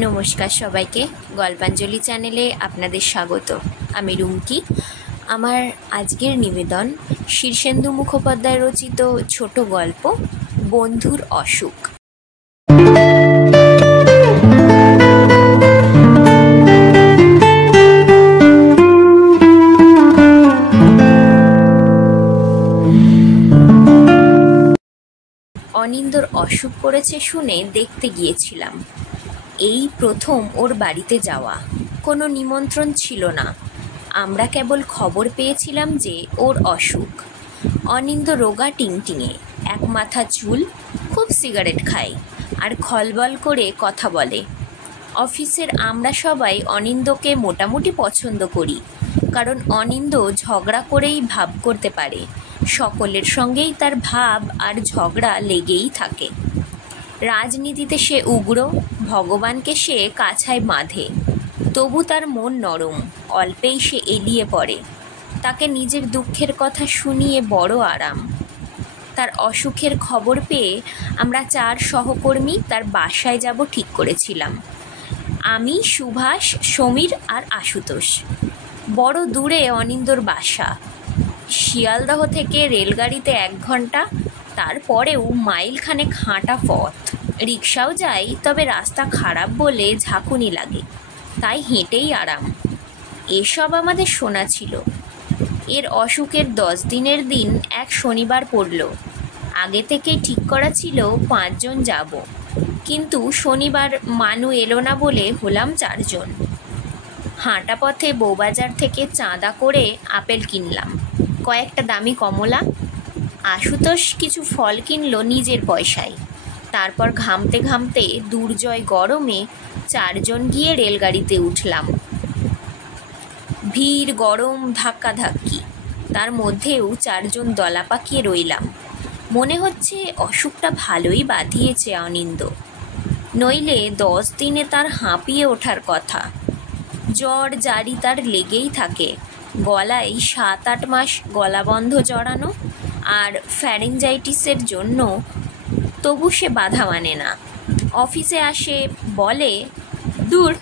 নমস্কার সবাইকে, গল্পাঞ্জলি চ্যানেলে আপনাদের স্বাগত। আমি রুমকি। আমার আজকের নিবেদন শীর্ষেন্দু মুখোপাধ্যায় রচিত ছোট গল্প বন্ধুর অসুখ। অনিন্দর অসুখ করেছে শুনে দেখতে গিয়েছিলাম। এই প্রথম ওর বাড়িতে যাওয়া। কোনো নিমন্ত্রণ ছিল না, আমরা কেবল খবর পেয়েছিলাম যে ওর অসুখ। অনিন্দ রোগা টিংটিঙে, এক মাথা চুল, খুব সিগারেট খায় আর খলবল করে কথা বলে। অফিসের আমরা সবাই অনিন্দকে মোটামুটি পছন্দ করি, কারণ অনিন্দ ঝগড়া করেই ভাব করতে পারে। সকলের সঙ্গেই তার ভাব আর ঝগড়া লেগেই থাকে। রাজনীতিতে সে উগ্র, ভগবানকে সে কাছায় বাঁধে, তবু তার মন নরম, অল্পেই সে এলিয়ে পড়ে। তাকে নিজের দুঃখের কথা শুনিয়ে বড় আরাম। তার অসুখের খবর পেয়ে আমরা 4 সহকর্মী তার বাসায় যাব ঠিক করেছিলাম। আমি, সুভাষ, সমীর আর আশুতোষ। বড় দূরে অনিন্দর বাসা। শিয়ালদহ থেকে রেলগাড়িতে 1 ঘন্টা, তারপরেও মাইলখানেক হাঁটা পথ। রিক্সাও যায়, তবে রাস্তা খারাপ বলে ঝাঁকুনি লাগে, তাই হেঁটেই আরাম। এসব আমাদের শোনা ছিল। এর অসুখের 10 দিনের দিন এক শনিবার পড়ল। আগে থেকেই ঠিক করা ছিল 5 জন যাব, কিন্তু শনিবার মানু এলো না বলে হলাম 4 জন। হাঁটা পথে বউবাজার থেকে চাঁদা করে আপেল কিনলাম, কয়েকটা দামি কমলা। আশুতোষ কিছু ফল কিনলো নিজের পয়সায়। তারপর ঘামতে ঘামতে দুর্জয় গরমে 4 জন গিয়ে রেলগাড়িতে উঠলাম। ভিড়, গরম, ধাক্কাধাক্কি, তার মধ্যেও 4 জন দলা পাকিয়ে রইলাম। মনে হচ্ছে অসুখটা ভালোই বাঁধিয়েছে অনিন্দ, নইলে 10 দিনে তার হাঁপিয়ে ওঠার কথা। জ্বর জারি তার লেগেই থাকে, গলায় 7-8 মাস গলাবন্ধ জড়ানো আর ফ্যারিঞ্জাইটিসের জন্য। তবু সে বাধা মানে না। অফিসে আসে, বলে, দূর,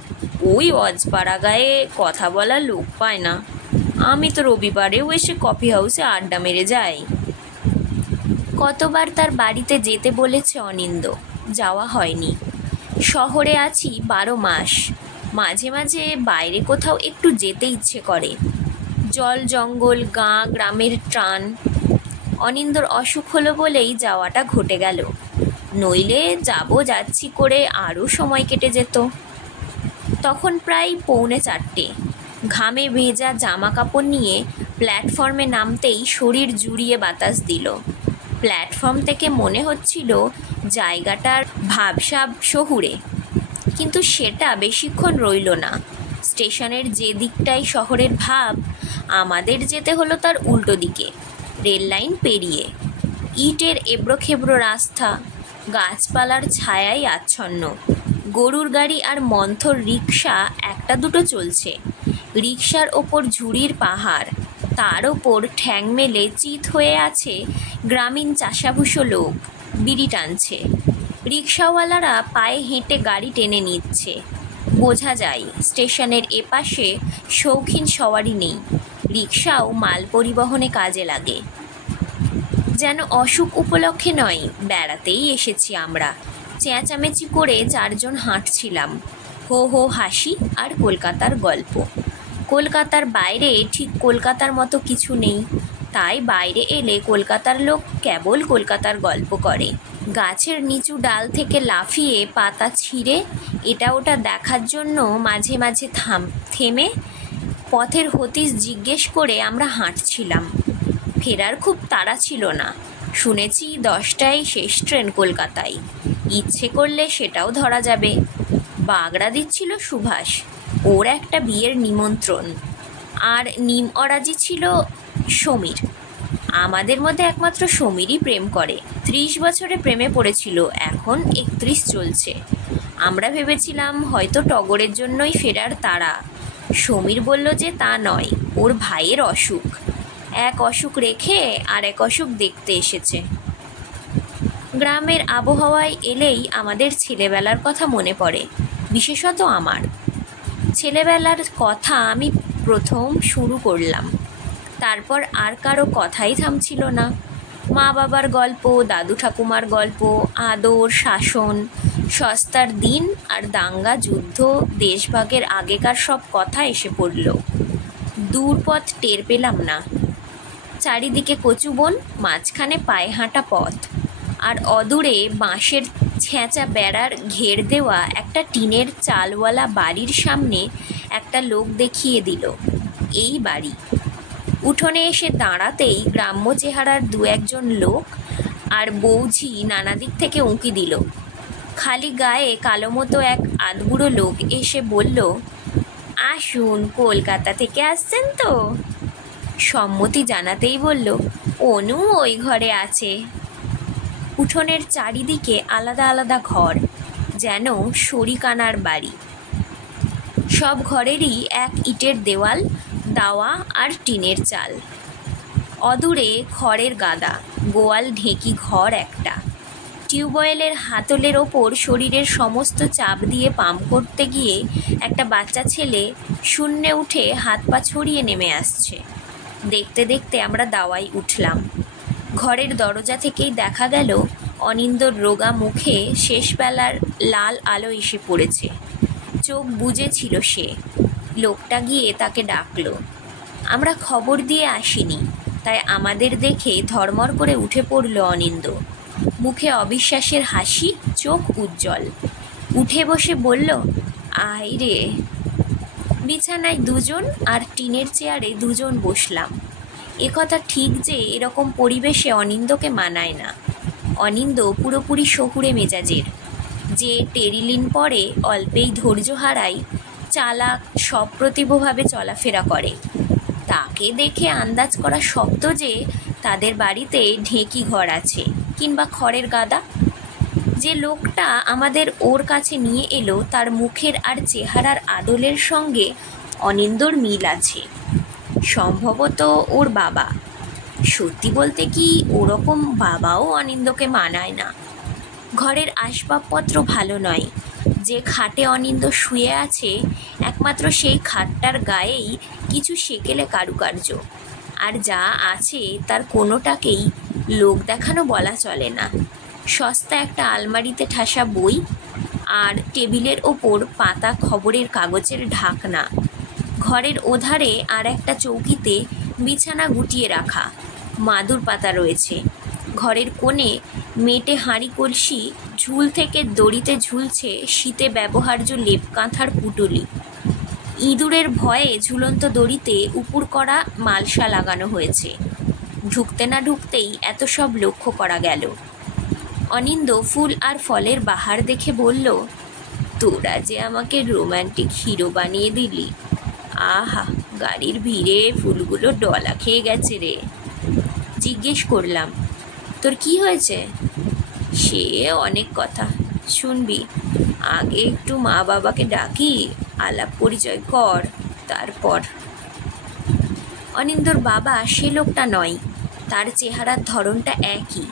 ওই অজপাড়া গায়ে কথা বলার লোক পায় না। আমি তো রবিবারেও এসে কফি হাউসে আড্ডা মেরে যাই। কতবার তার বাড়িতে যেতে বলেছে অনিন্দ, যাওয়া হয়নি। শহরে আছি 12 মাস, মাঝে মাঝে বাইরে কোথাও একটু যেতে ইচ্ছে করে। জল জঙ্গল, গাঁ গ্রামের টান। অনিন্দর অসুখ হলো বলেই যাওয়াটা ঘটে গেল, নইলে যাচ্ছি করে আরও সময় কেটে যেত। তখন প্রায় 3:45। ঘামে ভেজা জামা কাপড় নিয়ে প্ল্যাটফর্মে নামতেই শরীর জুড়িয়ে বাতাস দিল। প্ল্যাটফর্ম থেকে মনে হচ্ছিল জায়গাটার ভাবসাব শহুরে, কিন্তু সেটা বেশিক্ষণ রইল না। স্টেশনের যে দিকটাই শহরের ভাব, আমাদের যেতে হলো তার উল্টো দিকে, রেল লাইন পেরিয়ে। ইটের এবড়োখেবড়ো রাস্তা, গাছপালার ছায়ায় আচ্ছন্ন। গরুর গাড়ি আর মন্থর রিক্সা একটা দুটো চলছে। রিক্সার ওপর ঝুড়ির পাহাড়, তার ওপর ঠ্যাং মেলে চিত হয়ে আছে গ্রামীণ চাষাভুষো লোক, বিড়ি টানছে। রিক্সাওয়ালারা পায়ে হেঁটে গাড়ি টেনে নিচ্ছে। বোঝা যায় স্টেশনের এপাশে শৌখিন সওয়ারি নেই, রিক্সাও মাল পরিবহনে কাজে লাগে। যেন অসুখ উপলক্ষে নয়, বেড়াতেই এসেছি আমরা। চেঁচামেচি করে 4 জন হাঁটছিলাম। হো হো হাসি আর কলকাতার গল্প। কলকাতার বাইরে ঠিক কলকাতার মতো কিছু নেই, তাই বাইরে এলে কলকাতার লোক কেবল কলকাতার গল্প করে। গাছের নিচু ডাল থেকে লাফিয়ে পাতা ছিঁড়ে এটা ওটা দেখার জন্য মাঝে মাঝে থেমে পথের হদিশ জিজ্ঞেস করে আমরা হাঁটছিলাম। ফেরার খুব তাড়া ছিল না। শুনেছি 10টায় শেষ ট্রেন কলকাতায়, ইচ্ছে করলে সেটাও ধরা যাবে। বাগড়া দিচ্ছিল সুভাষ, ওর একটা বিয়ের নিমন্ত্রণ। আর নিম অরাজি ছিল সমীর। আমাদের মধ্যে একমাত্র সমীরই প্রেম করে। 30 বছরে প্রেমে পড়েছিল, এখন 31 চলছে। আমরা ভেবেছিলাম হয়তো টগরের জন্যই ফেরার তাড়া। সমীর বলল যে তা নয়, ওর ভাইয়ের অসুখ। এক অসুখ রেখে আর এক অসুখ দেখতে এসেছে। গ্রামের আবহাওয়ায় এলেই আমাদের ছেলেবেলার কথা মনে পড়ে। বিশেষত আমার। ছেলেবেলার কথা আমি প্রথম শুরু করলাম, তারপর আর কারো কথাই থামছিল না। মা বাবার গল্প, দাদু ঠাকুমার গল্প, আদর, শাসন, সস্তার দিন আর দাঙ্গা, যুদ্ধ, দেশভাগের আগেকার সব কথা এসে পড়ল। দূর পথ টের পেলাম না। চারিদিকে কচু বন, মাঝখানে পায়ে হাঁটা পথ, আর অদূরে বাঁশের ছেঁচা বেড়ার ঘের দেওয়া একটা টিনের চালওয়ালা বাড়ির সামনে একটা লোক দেখিয়ে দিল, এই বাড়ি। উঠোনে এসে দাঁড়াতেই গ্রাম্য চেহারার দু একজন লোক আর বৌঝি নানা দিক থেকে উঁকি দিল। খালি গায়ে কালো মতো এক আধবুড়ো লোক এসে বলল, আসুন, কলকাতা থেকে আসছেন তো? সম্মতি জানাতেই বলল, অনু ওই ঘরে আছে। উঠোনের চারিদিকে আলাদা আলাদা ঘর, যেন শরিকানার বাড়ি। সব ঘরেরই এক ইটের দেওয়াল, দাওয়া আর টিনের চাল। অদূরে খড়ের গাদা, গোয়াল ঢেঁকি ঘর একটা। টিউবওয়েলের হাতলের ওপর শরীরের সমস্ত চাপ দিয়ে পাম্প করতে গিয়ে একটা বাচ্চা ছেলে শূন্যে উঠে হাত পা ছড়িয়ে নেমে আসছে। দেখতে দেখতে আমরা দাওয়ায় উঠলাম। ঘরের দরজা থেকেই দেখা গেল অনিন্দর রোগা মুখে শেষবেলার লাল আলো এসে পড়েছে। চোখ বুজেছিল সে। লোকটা গিয়ে তাকে ডাকলো। আমরা খবর দিয়ে আসিনি, তাই আমাদের দেখে ধর্মর করে উঠে পড়ল অনিন্দ। মুখে অবিশ্বাসের হাসি, চোখ উজ্জ্বল। উঠে বসে বলল, আয় রে। বিছানায় দুজন আর টিনের চেয়ারে দুজন বসলাম। একথা ঠিক যে এরকম পরিবেশে অনিন্দকে মানায় না। অনিন্দ পুরোপুরি শহুরে মেজাজের। যে টেরিলিন পরে অল্পেই ধৈর্য হারায়, চালাক, সপ্রতিভভাবে চলাফেরা করে, তাকে দেখে আন্দাজ করা শক্ত যে তাদের বাড়িতে ঢেঁকি ঘর আছে কিংবা খড়ের গাদা। যে লোকটা আমাদের ওর কাছে নিয়ে এলো, তার মুখের আর চেহারার আদলের সঙ্গে অনিন্দর মিল আছে। সম্ভবত ওর বাবা। সত্যি বলতে কি, ওরকম বাবাও অনিন্দকে মানায় না। ঘরের আসবাবপত্র ভালো নয়। যে খাটে অনিন্দ শুয়ে আছে, একমাত্র সেই খাটটার গায়েই কিছু সেকেলে কারুকার্য, আর যা আছে তার কোনোটাকেই লোক দেখানো বলা চলে না। সস্তা একটা আলমারিতে ঠাসা বই, আর টেবিলের ওপর পাতা খবরের কাগজের ঢাকনা। ঘরের ওধারে আর একটা চৌকিতে বিছানা গুটিয়ে রাখা, মাদুর পাতা রয়েছে। ঘরের কোণে মেটে হাঁড়ি কলসি, ঝুল থেকে দড়িতে ঝুলছে শীতে ব্যবহার্য লেপ কাঁথার পুটুলি। ইঁদুরের ভয়ে ঝুলন্ত দড়িতে উপুর করা মালসা লাগানো হয়েছে। ঢুকতে না ঢুকতেই এত সব লক্ষ্য করা গেল। অনিন্দ ফুল আর ফলের বাহার দেখে বলল, তোরা যে আমাকে রোম্যান্টিক হিরো বানিয়ে দিলি। আহা, গাড়ির ভিড়ে ফুলগুলো ডলা খেয়ে গেছে রে। জিজ্ঞেস করলাম, তোর কি হয়েছে? সে অনেক কথা, শুনবি? আগে একটু মা বাবাকে ডাকি, আলাপ পরিচয় কর, তারপর। অনিন্দর বাবা সে লোকটা নয়। তার চেহারার ধরনটা একই,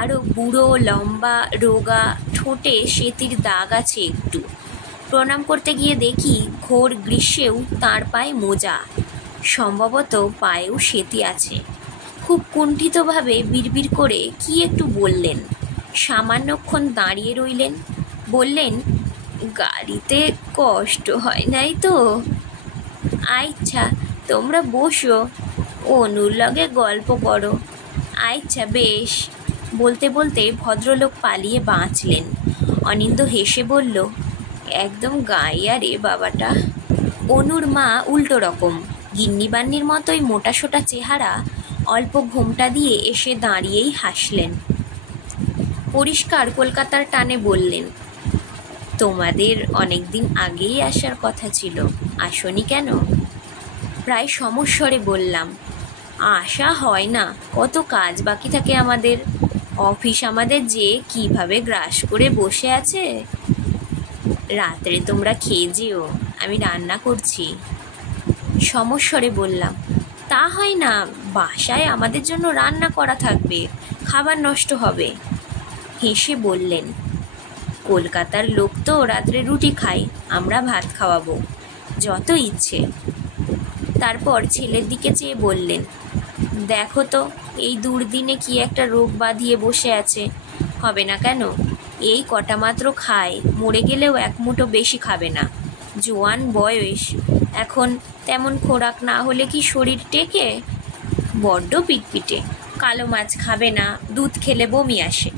আরও বুড়ো, লম্বা, রোগা, ঠোঁটে সেতির দাগ আছে একটু। প্রণাম করতে গিয়ে দেখি ঘোর গ্রীষ্মেও তাঁর পায়ে মোজা, সম্ভবত পায়েও সেতি আছে। খুব কুণ্ঠিতভাবে বিড়বিড় করে কি একটু বললেন। সামান্যক্ষণ দাঁড়িয়ে রইলেন, বললেন, গাড়িতে কষ্ট হয় নাই তো? আচ্ছা, তোমরা বসো, অনুর লগে গল্প করো। আচ্ছা বেশ। বলতে বলতে ভদ্রলোক পালিয়ে বাঁচলেন। অনিন্দ হেসে বলল, একদম গাইয়া রে বাবাটা। অনুর মা উল্টো রকম, গিন্নিবান্নির মতোই মোটাসোটা চেহারা, অল্প ঘোমটা দিয়ে এসে দাঁড়িয়েই হাসলেন। পরিষ্কার কলকাতার টানে বললেন, তোমাদের অনেক দিন আগেই আসার কথা ছিল, আসনি কেন? প্রায় সমস্বরে বললাম, আসা হয় না, কত কাজ বাকি থাকে আমাদের। অফিস আমাদের যে কিভাবে গ্রাস করে বসে আছে। রাত্রে তোমরা খেয়ে যেও, আমি রান্না করছি। সমস্বরে বললাম, তা হয় না, বাসায় আমাদের জন্য রান্না করা থাকবে, খাবার নষ্ট হবে। হেসে বললেন, কলকাতার লোক তো রাত্রে রুটি খায়, আমরা ভাত খাওয়াবো, যত ইচ্ছে। তারপর ছেলের দিকে চেয়ে বললেন, দেখো তো এই দুর্দিনে কি একটা রোগ বাঁধিয়ে বসে আছে, হবে না কেন? এই কটা মাত্র খায়, মরে গেলেও এক মুঠো বেশি খাবে না। জোয়ান বয়স, এখন তেমন খোরাক না হলে কি শরীর টেকে? বড্ড পিটপিটে। কালো মাছ খাবে না, দুধ খেলে বমি আসে।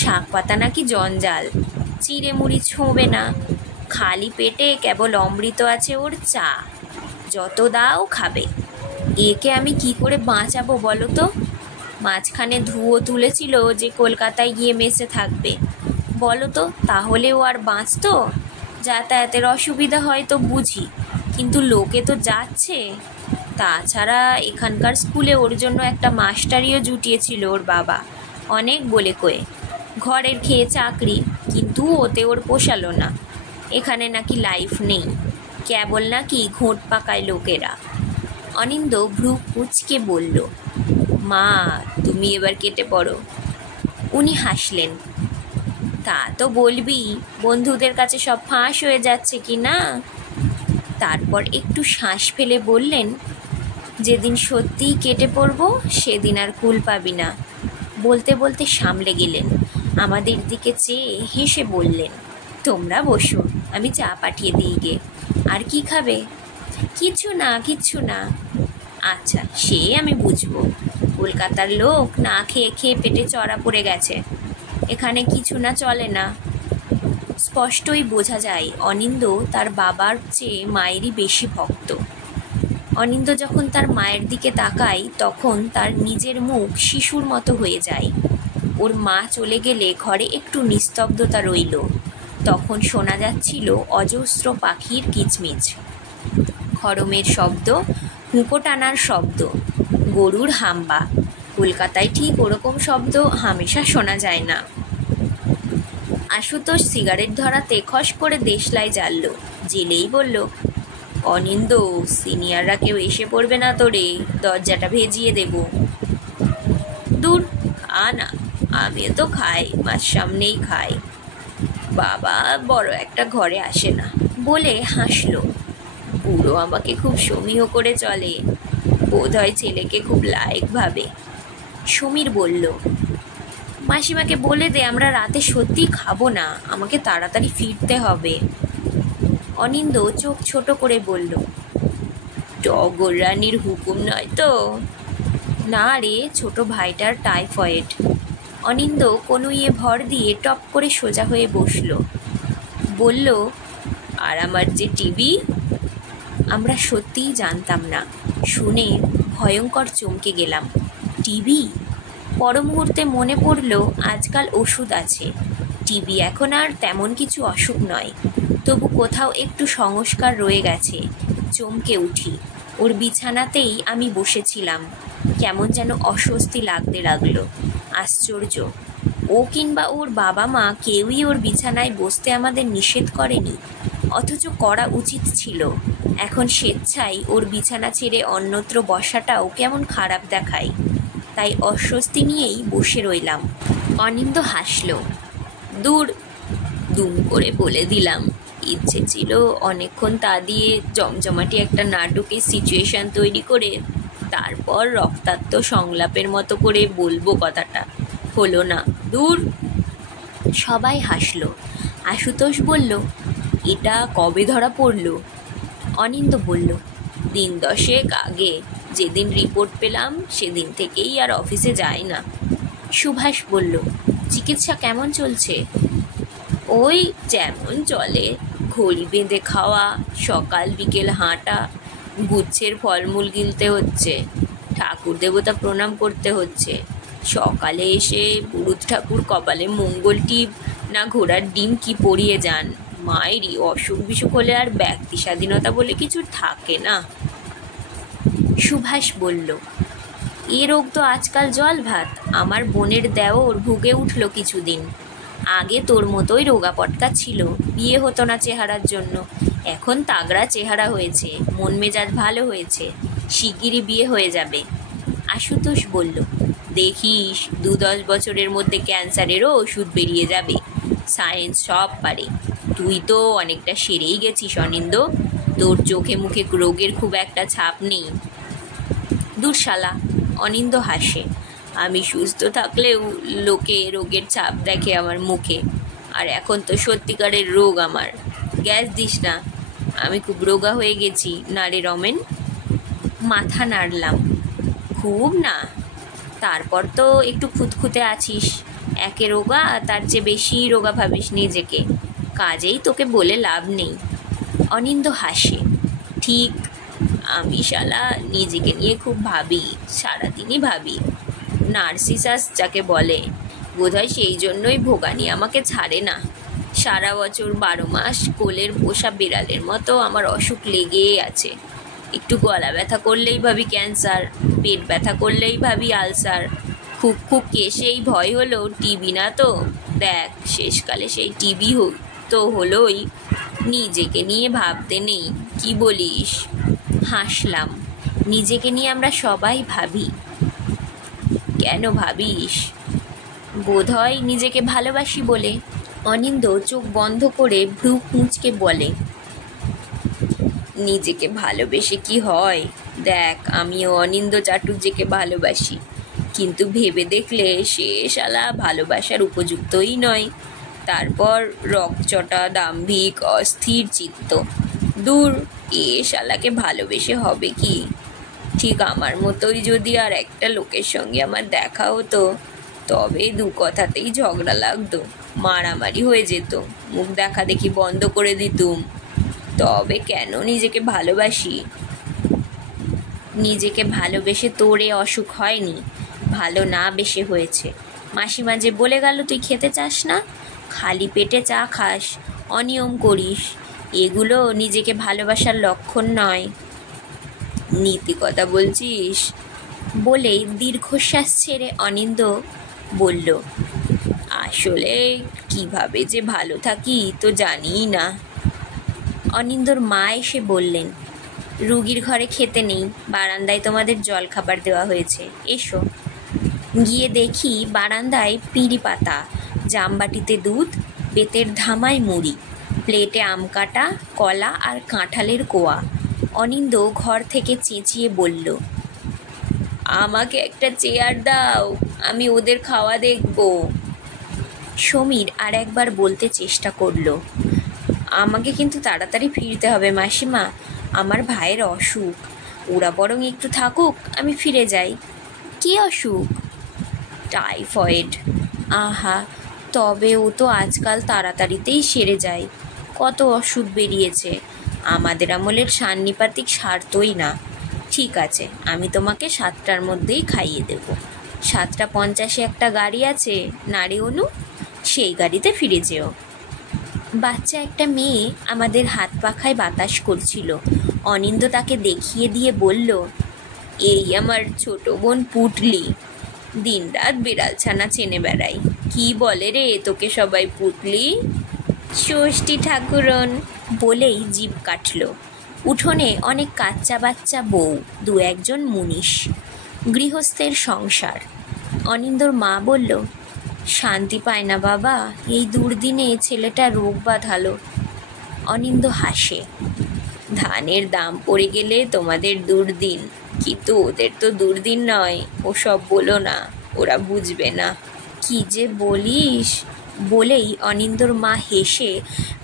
শাক পাতা নাকি জঞ্জাল, চিড়ে মুড়ি ছোঁবে না। খালি পেটে কেবল অমৃত আছে ওর চা, যত দাও খাবে। একে আমি কি করে বাঁচাবো বলো তো? মাঝখানে ধুয়ো তুলেছিল যে কলকাতায় গিয়ে মেসে থাকবে। বলো তো, তাহলে ও আর বাঁচতো? যাতায়াতের অসুবিধা হয় তো বুঝি, কিন্তু লোকে তো যাচ্ছে। তাছাড়া এখানকার স্কুলে ওর জন্য একটা মাস্টারিও জুটিয়েছিল ওর বাবা, অনেক বলে কয়ে। ঘরের খেয়ে চাকরি, কিন্তু ওতে ওর পোষালো না। এখানে নাকি লাইফ নেই, কেবল নাকি ঘোঁট পাকায় লোকেরা। অনিন্দ ভ্রু কুঁচকে বলল, মা তুমি এবার কেটে পড়ো। উনি হাসলেন, তা তো বলবি, বন্ধুদের কাছে সব ফাঁস হয়ে যাচ্ছে কি না। তারপর একটু শ্বাস ফেলে বললেন, যেদিন সত্যিই কেটে পড়বো সেদিন আর কুল পাবি না। বলতে বলতে সামলে গেলেন, আমাদের দিকে চেয়ে হেসে বললেন, তোমরা বসো, আমি চা পাঠিয়ে দিই গে। আর কি খাবে? কিচ্ছু না। আচ্ছা, সে আমি বুঝবো। কলকাতার লোক না খেয়ে খেয়ে পেটে চড়া পড়ে গেছে, এখানে কিছু না চলে না। স্পষ্টই বোঝা যায় অনিন্দ তার বাবার চেয়ে মায়েরই বেশি ভক্ত। অনিন্দ যখন তার মায়ের দিকে তাকায় তখন তার নিজের মুখ শিশুর মতো হয়ে যায়। ওর মা চলে গেলে ঘরে একটু নিস্তব্ধতা রইল। তখন শোনা যাচ্ছিল অজস্র পাখির কিচমিচ, খড়মের শব্দ, হুঁকো টানার শব্দ, গরুর হাম্বা। কলকাতায় ঠিক ওরকম শব্দ হামেশা শোনা যায় না। আশুতোষ সিগারেট ধরাতে খস করে দেশলাই জ্বালল, জেলেই বলল, অনিন্দ, সিনিয়ররা কেউ এসে পড়বে না তো রে, দরজাটা ভেজিয়ে দেব। দূর, খা না, আমিও তো খাই, মার সামনেই খাই। বাবা বড় একটা ঘরে আসে না বলে হাসল। বুড়ো আমাকে খুব সমীহ করে চলে, বোধ হয় ছেলেকে খুব লায়েক ভাবে। সমীর বলল, মাসিমাকে বলে দে আমরা রাতে সত্যি খাবো না, আমাকে তাড়াতাড়ি ফিরতে হবে। অনিন্দ চোখ ছোট করে বলল, টগর রানীর হুকুম নয় তো? না রে, ছোট ভাইটার টাইফয়েড। অনিন্দ কনুইয়ে ভর দিয়ে টপ করে সোজা হয়ে বসল, বলল, আর আমার যে টিবি? আমরা সত্যিই জানতাম না, শুনে ভয়ঙ্কর চমকে গেলাম। টিবি? পর মুহূর্তে মনে পড়ল আজকাল ওষুধ আছে, টিবি এখন আর তেমন কিছু অসুখ নয়। তবু কোথাও একটু সংস্কার রয়ে গেছে। চমকে উঠি। ওর বিছানাতেই আমি বসেছিলাম, কেমন যেন অস্বস্তি লাগতে লাগলো। আশ্চর্য, ও কিংবা ওর বাবা মা কেউই ওর বিছানায় বসতে আমাদের নিষেধ করেনি, অথচ করা উচিত ছিল। এখন স্বেচ্ছায় ওর বিছানা ছেড়ে অন্যত্র বসাটাও কেমন খারাপ দেখায়। তাই অস্বস্তি নিয়েই বসে রইলাম। অনিন্দ হাসল, দূর, দুম করে বলে দিলাম। ইচ্ছে ছিল অনেকক্ষণ তা দিয়ে জমজমাটি একটা নাটকের সিচুয়েশন তৈরি করে তারপর রক্তাক্ত সংলাপের মতো করে বলবো কথাটা, হলো না। দূর। সবাই হাসল। আশুতোষ বলল, এটা কবে ধরা পড়ল? অনিন্দ বলল, দিন 10 আগে, যেদিন রিপোর্ট পেলাম সেদিন থেকেই আর অফিসে যায় না। সুভাষ বলল, চিকিৎসা কেমন চলছে? ওই যেমন চলে, ঘড়ি বেঁধে খাওয়া, সকাল বিকেল হাঁটা, গুচ্ছের ফলমূল গিলতে হচ্ছে, ঠাকুর দেবতা প্রণাম করতে হচ্ছে। সকালে এসে পুরুত ঠাকুর কপালে মঙ্গল টিপ না ঘোড়ার ডিম কি পরিয়ে যান। মায়েরই অসুখ বিসুখ হলে আর ব্যক্তি স্বাধীনতা বলে কিছু থাকে না। সুভাষ বলল, এ রোগ তো আজকাল জল ভাত। আমার বোনের দেওর ভুগে উঠল কিছুদিন আগে, তোর মতোই রোগা পটকা ছিল, বিয়ে হতো না চেহারার জন্য, এখন তাগড়া চেহারা হয়েছে, মন মেজাজ ভালো হয়েছে, শিগগিরই বিয়ে হয়ে যাবে। আশুতোষ বলল, দেখিস 2-10 বছরের মধ্যে ক্যান্সারেরও ওষুধ বেরিয়ে যাবে, সায়েন্স সব পারে। তুই তো অনেকটা সেরেই গেছিস অনিন্দ, তোর চোখে মুখে রোগের খুব একটা ছাপ নেই। দূর শালা, অনিন্দ হাসে। আমি সুস্থ থাকলেও লোকে রোগের ছাপ দেখে আমার মুখে, আর এখন তো সত্যিকারের রোগ আমার। গ্যাস দিস না, আমি খুব রোগা হয়ে গেছি না রে রমেন? মাথা নাড়লাম। খুব না, তারপর তো একটু খুঁতখুঁতে আছিস। একে রোগা, তার চেয়ে বেশি রোগা ভাবিস নিজেকে। কাজেই তোকে বলে লাভ নেই। অনিন্দ হাসে। ঠিক, আমি শালা নিজেকে নিয়ে খুব ভাবি, সারাদিনই ভাবি। নার্সিসাস যাকে বলে, বোধহয় সেই জন্যই ভোগানি আমাকে ছাড়ে না। সারা বছর 12 মাস কোলের পোষা বিড়ালের মতো আমার অসুখ লেগেই আছে। একটু গলা ব্যথা করলেই ভাবি ক্যান্সার, পেট ব্যথা করলেই ভাবি আলসার, খুব খুব কেসেই ভয় হলো টিবি না তো। দেখ, শেষকালে সেই টিবি তো হলোই। নিজেকে নিয়ে ভাবতে নেই, কি বলিস? হাসলাম। নিজেকে নিয়ে আমরা সবাই ভাবি। কেন ভাবিস? বোধহয় নিজেকে ভালোবাসি বলে। অনিন্দ চোখ বন্ধ করে ভ্রু কুঁচকে বলে, নিজেকে ভালোবেসে কি হয়? দেখ, আমিও অনিন্দ চাটুর্যেকে ভালোবাসি, কিন্তু ভেবে দেখলে সে শালা ভালোবাসার উপযুক্তই নয়। তারপর রকচটা, দাম্ভিক, অস্থির চিত্ত। দূর, এ শালাকে ভালোবেসে হবে কি? ঠিক আমার মতোই যদি আর একটা লোকের সঙ্গে আমার দেখা হতো, তবে দু কথাতেই ঝগড়া লাগতো, মারামারি হয়ে যেত, মুখ দেখা দেখি বন্ধ করে দিতুম। তবে কেন নিজেকে ভালোবাসি? নিজেকে ভালোবেসে তোর এ অসুখ হয়নি, ভালো না বেশে হয়েছে। মাসিমা যে বলে গেল তুই খেতে চাস না, খালি পেটে চা খাস, অনিয়ম করিস, এগুলো নিজেকে ভালোবাসার লক্ষণ নয়। নীতি কথা বলছিস? বলেই দীর্ঘশ্বাস ছেড়ে অনিন্দ বলল, আসলে কিভাবে যে ভালো থাকি তো জানিই না। অনিন্দর মা এসে বললেন, রুগীর ঘরে খেতে নেই, বারান্দায় তোমাদের জল খাবার দেওয়া হয়েছে, এসো। গিয়ে দেখি বারান্দায় পিঁড়ি পাতা, জামবাটিতে দুধ, বেতের ধামায় মুড়ি, প্লেটে আম কাটা, কলা আর কাঁঠালের কোয়া। অনিন্দ ঘর থেকে চেঁচিয়ে বলল, আমাকে একটা চেয়ার দাও, আমি ওদের খাওয়া দেখব। সমীর আর একবার বলতে চেষ্টা করলো, আমাকে কিন্তু তাড়াতাড়ি ফিরতে হবে মাসিমা, আমার ভাইয়ের অসুখ, ওরা বরং একটু থাকুক, আমি ফিরে যাই। কী অসুখ? টাইফয়েড। আহা, তবে ও তো আজকাল তাড়াতাড়িতেই সেরে যায়। কত ওষুধ বেরিয়েছে, আমাদের আমলের সান্নিপাতিক সারতই না। ঠিক আছে, আমি তোমাকে 7টার মধ্যেই খাইয়ে দেব। 7:50 একটা গাড়ি আছে না রে অনু, সেই গাড়িতে ফিরে যেও। বাচ্চা একটা মেয়ে আমাদের হাত পাখায় বাতাস করছিল। অনিন্দ তাকে দেখিয়ে দিয়ে বলল, এই আমার ছোট বোন পুটলি, দিনরাত বিড়াল ছানা চেনে বেড়াই। কি বলে রে তোকে সবাই পুটলি? ষষ্ঠী ঠাকুরন বলেই জিভ কাটল। উঠোনে অনেক কাচ্চা বাচ্চা বউ, 2-1জন মুনিশ, গৃহস্থের সংসার। অনিন্দর মা বলল, শান্তি পায় না বাবা, এই দুর্দিনে ছেলেটা রোগ বাঁধালো। অনিন্দ হাসে। ধানের দাম পড়ে গেলে তোমাদের দুর্দিন, কিন্তু ওদের তো দুর্দিন নয়, ওসব বলো না, ওরা বুঝবে না। কি যে বলিস? বলেই অনিন্দর মা হেসে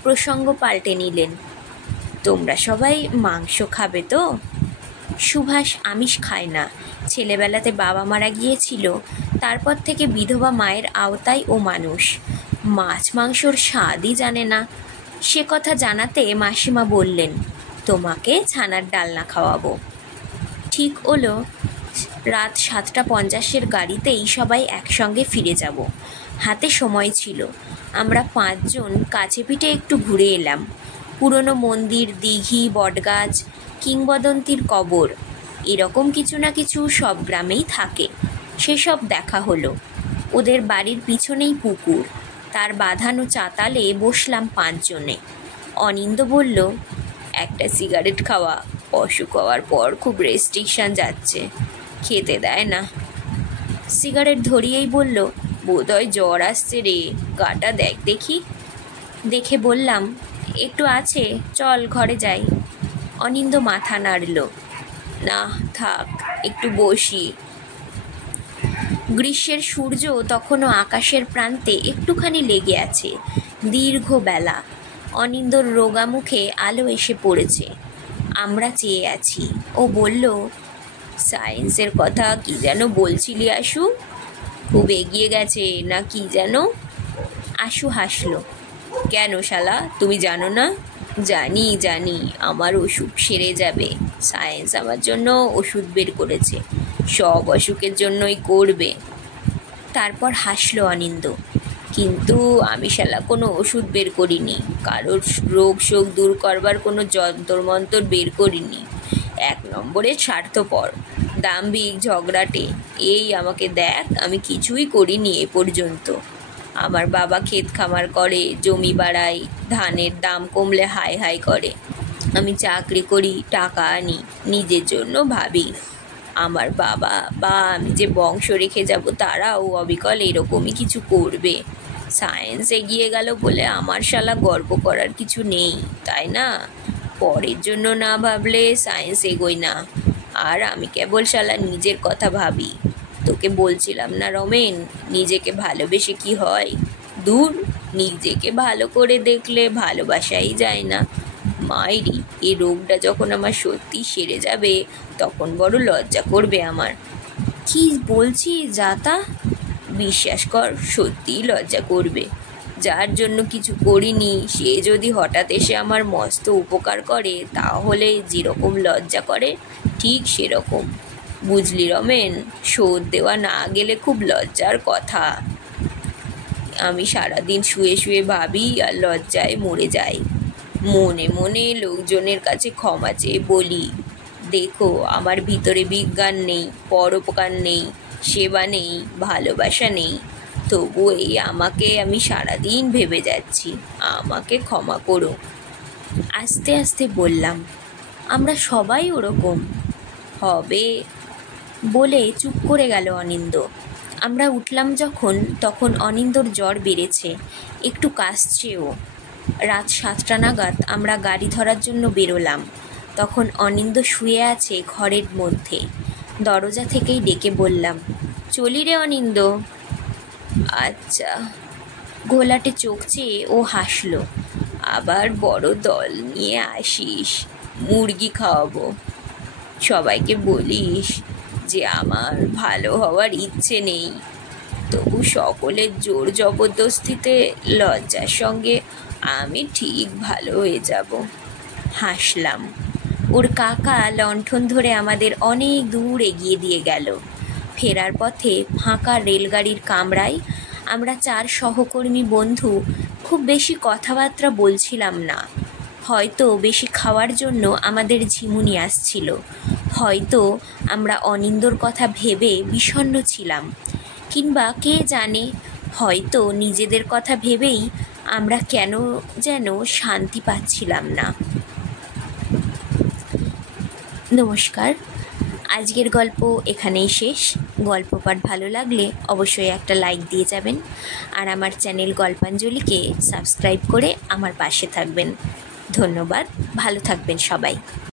প্রসঙ্গ পাল্টে নিলেন, তোমরা সবাই মাংস খাবে তো? সুভাষ আমিষ খায় না, ছেলেবেলাতে বাবা মারা গিয়েছিল, তারপর থেকে বিধবা মায়ের আওতায় ও মানুষ, মাছ মাংসর স্বাদই জানে না। সে কথা জানাতে মাসিমা বললেন, তোমাকে ছানার ডালনা খাওয়াবো। ঠিক হলো, রাত 7:50 গাড়িতেই সবাই একসঙ্গে ফিরে যাব। হাতে সময় ছিল। আমরা 5 জন কাছে পিঠে একটু ঘুরে এলাম। পুরনো মন্দির, দিঘি, বটগাছ, কিংবদন্তির কবর, এরকম কিছু না কিছু সব গ্রামেই থাকে, সেসব দেখা হলো। ওদের বাড়ির পিছনেই পুকুর, তার বাঁধানো চাতালে বসলাম 5 জনে। অনিন্দ বলল, একটা সিগারেট খাওয়া, অসুখ হওয়ার পর খুব রেস্ট্রিকশান যাচ্ছে, খেতে দেয় না। সিগারেট ধরিয়েই বলল, বোধহয় জ্বর আসছে রে, গাটা দেখ দেখি। দেখে বললাম, একটু আছে, চল ঘরে যাই। অনিন্দ মাথা নাড়ল। না থাক, একটু বসি। গ্রীষ্মের সূর্য তখনও আকাশের প্রান্তে একটুখানি লেগে আছে। দীর্ঘ বেলা। অনিন্দর রোগা মুখে আলো এসে পড়েছে। আমরা চেয়ে আছি। ও বলল, সায়েন্সের কথা কি যেন বলছিলি আশু? খুব এগিয়ে গেছে না কি যেন? আশু হাসল। কেন শালা, তুমি জানো না? জানি জানি, আমার অসুখ সেরে যাবে। সায়েন্স আমার জন্য ওষুধ বের করেছে, সব অসুখের জন্যই করবে। তারপর হাসলো অনিন্দ। কিন্তু আমি শালা কোনো ওষুধ বের করিনি, কারোর রোগ শোক দূর করবার কোনো যন্তর মন্তর বের করিনি। 1 নম্বরের স্বার্থপর, দাম্ভিক, ঝগড়াটে। এই আমাকে দেখ, আমি কিছুই করিনি এ পর্যন্ত। আমার বাবা ক্ষেত খামার করে, জমি বাড়ায়, ধানের দাম কমলে হাই হাই করে। আমি চাকরি করি, টাকা আনি, নিজের জন্য ভাবি। আমার বাবা বা আমি যে বংশ রেখে যাব, তারাও অবিকল এরকমই কিছু করবে। সায়েন্স এগিয়ে গেল বলে আমার শালা গর্ব করার কিছু নেই, তাই না? পরের জন্য না ভাবলে সায়েন্স এগোয় না। আর আমি কেবল শালা নিজের কথা ভাবি। তোকে বলছিলাম না রমেন, নিজেকে ভালোবেসে কি হয়? দূর, নিজেকে ভালো করে দেখলে ভালোবাসাই যায় না। মাইরি, এই রোগটা যখন আমার সত্যি সেরে যাবে, তখন বড় লজ্জা করবে আমার। কি বলছি যাতা? বিশ্বাস কর, সত্যিই লজ্জা করবে। যার জন্য কিছু করিনি, সে যদি হঠাৎ এসে আমার মস্ত উপকার করে, তাহলে যেরকম লজ্জা করে ঠিক সেরকম। বুঝলি রমেন, শোধ দেওয়া না গেলে খুব লজ্জার কথা। আমি সারাদিন শুয়ে শুয়ে ভাবি আর লজ্জায় মরে যাই। মনে মনে লোকজনের কাছে ক্ষমা চেয়ে বলি, দেখো আমার ভিতরে বিজ্ঞান নেই, পরোপকার নেই, সেবা নেই, ভালোবাসা নেই। তবু এই আমাকে আমি সারাদিন ভেবে যাচ্ছি, আমাকে ক্ষমা করো। আস্তে আস্তে বললাম, আমরা সবাই ওরকম হবে। বলে চুপ করে গেল অনিন্দ। আমরা উঠলাম যখন, তখন অনিন্দর জ্বর বেড়েছে, একটু কাশছেও। রাত 7টা নাগাদ আমরা গাড়ি ধরার জন্য বেরোলাম। তখন অনিন্দ শুয়ে আছে ঘরের মধ্যে। দরজা থেকেই ডেকে বললাম, চলি রে অনিন্দ। আচ্ছা। ঘোলাটে চোখ চেয়ে ও হাসলো। আবার বড় দল নিয়ে আসিস, মুরগি খাওয়াবো। সবাইকে বলিস যে আমার ভালো হওয়ার ইচ্ছে নেই, তবু সকলের জোর জবরদস্তিতে লজ্জার সঙ্গে আমি ঠিক ভালো হয়ে যাব। হাসলাম। ওর কাকা লণ্ঠন ধরে আমাদের অনেক দূর এগিয়ে দিয়ে গেল। ফেরার পথে ফাঁকা রেলগাড়ির কামরায় আমরা 4 সহকর্মী বন্ধু খুব বেশি কথাবার্তা বলছিলাম না। হয়তো বেশি খাওয়ার জন্য আমাদের ঝিমুনি আসছিল, হয়তো আমরা অনিন্দর কথা ভেবে বিষণ্ণ ছিলাম, কিংবা কে জানে, হয়তো নিজেদের কথা ভেবেই আমরা কেন যেন শান্তি পাচ্ছিলাম না। নমস্কার, আজকের গল্প এখানেই শেষ। গল্প পাঠ ভালো লাগলে অবশ্যই একটা লাইক দিয়ে যাবেন, আর আমার চ্যানেল গল্পাঞ্জলিকে সাবস্ক্রাইব করে আমার পাশে থাকবেন। ধন্যবাদ, ভালো থাকবেন সবাই।